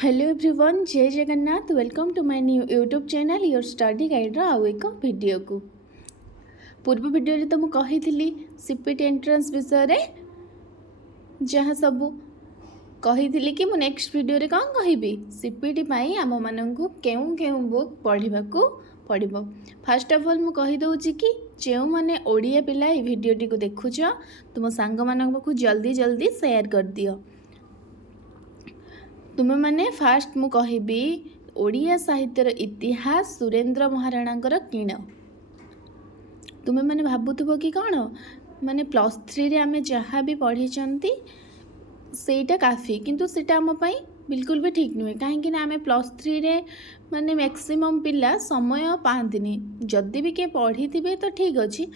Hello everyone, जय Jagannath. Welcome to my new YouTube channel your study guide आउ एक video को। पूर्व वीडियो तो मुझे कही सीपीटी एंट्रेंस विषय रे जहाँ सब कही कि मु नेक्स्ट वीडियो रे कौन कहबी सीपीटी पाई आम मानू केउ केउ बुक पढ़ा पड़ो। फास्ट ऑफ ऑल मु कही दउची कि जो मैंने ओडिया पिला ये वीडियोटी को देखुच तुम सांग मान पाखु जल्दी जल्दी शेयर कर दियो। तुम मैंने फास्ट मु कहबी ओडिया साहित्यर इतिहास सुरेंद्र महाराणा किण। तुम्हें मैंने भावुव कि कौन माने प्लस 3 रे आमे जहाँ भी पढ़ी सेटा काफ़ी, किंतु सेटा आम पाई बिल्कुल भी ठीक नुहे। कहीं आमे प्लस 3 रे माने मैक्सिमम पिला समय पाती, जदि भी किए पढ़ी थे तो ठीक अच्छी।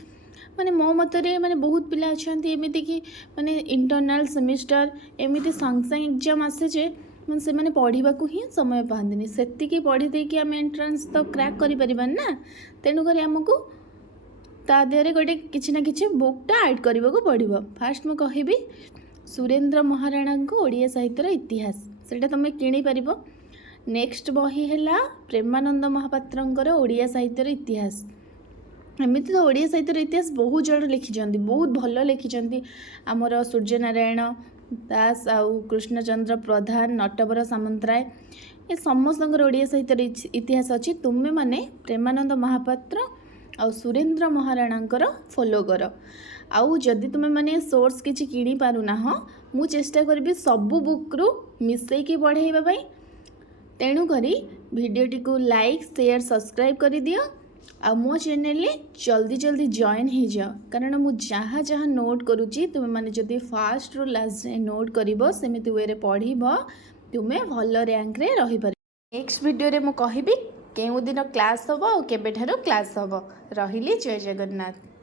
माने मो मतरे माने बहुत पिला अच्छा एमती कि माने इंटरनल सेमिस्टर एमती संग संग एग्जाम आसे जे मैं से मैंने पढ़ा ही समय पाती से पढ़ी देकी आम एंट्रांस तो क्रैक कर ना। तेणुक आमको ता देहरे गोटे किसी ना कि बुकटा ऐड करने को पड़ो। फास्ट मुझे कहबी सुरेंद्र महाराणा को ओडिया साहित्यर इतिहास सेटा तुम किणी पार। नेक्स्ट बही है प्रेमानंद महापात्र ओडिया साहित्यर इतिहास। एमती तो ओडिया साहित्यर इतिहास बहुत जन लिखिं, बहुत भल लिखिं। आमर सूर्यनारायण दास आउ कृष्णचंद्र प्रधान नटवर सामंतराय ये समस्त ओडिया साहित्यर इतिहास अच्छी। तुम्हें माने प्रेमानंद महापात्र आउ सुरेंद्र महाराणा फॉलो कर। आउ जदि तुम्हें माने सोर्स किछि किणी पारुना मु चेष्टा करी सबू बुक रु मिसैकी पढ़ाई। तेणुक भिडियोटी को लाइक शेयर सब्सक्राइब कर दियो। आ मो चैनल जल्दी जल्दी जॉइन हो जाओ, कारण मु जहाँ जहाँ नोट करुच्ची तुम्हें माने जदि फास्ट रू लास्ट नोट कर सेमती वे रे पढ़ तुम्हें भल रैंक रे रही पार। नेक्स्ट वीडियो रे मु कहबी केउ दिन क्लास हम और केबे ठारू क्लास हम। रहिली जय जगन्नाथ।